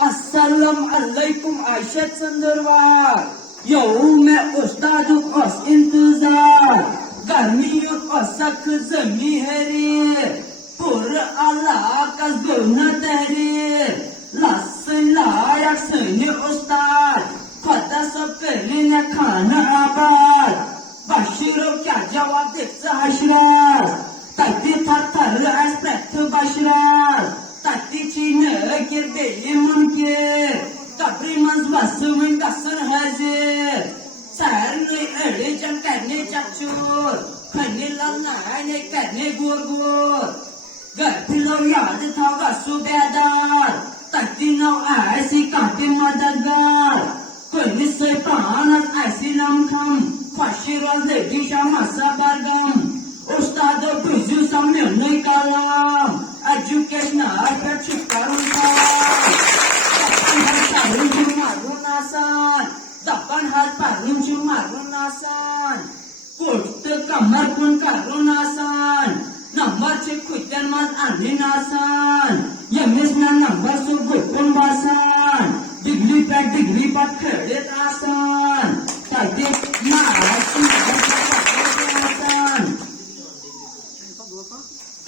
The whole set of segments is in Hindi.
Assalamualaikum Aisyah Sandarwar. Yo मैं उस्ताद उस इंतजार गर्मी औसक जमी है रे पुर आला का गुना तहरीर लस लायक सनी उस्ताद खुदा सब करने न खाना आबाद बशीरो क्या जवाब दे हशरार ताकि थर थर एस्पेक्ट बशरार ताकि चीन गिरदे मुनकिर कब्री मंजबस में कसर हाजिर सैर ने अड़े जन करने चचूर खन्ने लंगाने करने गोर गोर गफिलो याद था गसु बेदार ताकि नौ ऐसी काटे मददगार कोई से पानस ऐसी लमखम ख्वाशी रोज ले दिशा मसा बरगम उस्ताद बुझू सामने नहीं कलाम एजुकेशन आकर छुटकारों Dapan hal parun cuma runasan, kurte kamar pun karunasan, nomor cekutan mas aninasan, yemis na nomor subut pun basan, degree pat kredit asan, tadi maasi asan,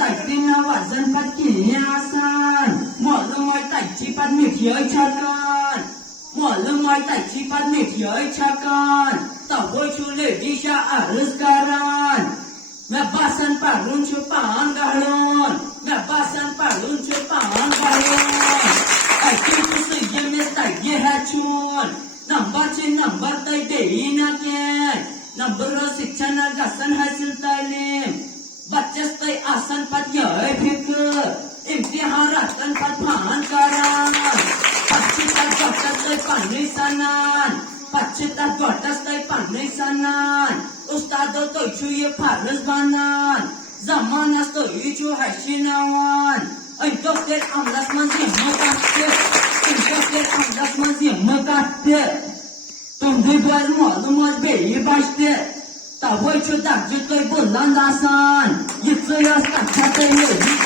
tadi nawazan pat kini asan, maklum tadi pat mikir cakan. Maklum tak cipat media cakan, tak boleh culik di syaar sekarang. Ngabasan parun cupan galon, ngabasan parun cupan galon. Aku tu sejenis tak ye hacun, nambar tak dei naknya, nambar शिक्षा nagasan hasil talim, bacas tak asan pat ye fikir, imtihan ratan pat pahan karang. Pacita gotas tay panisanan Ustado to chuye paras banan Zamanas to ichu hashinawan Ay dokter amlas manzi makatte Dokter amlas manzi makatte Tumdi duar malum az beyi başte Tavoy chu dakju toy bulan dasan Yitsu yas kakcha tay yehi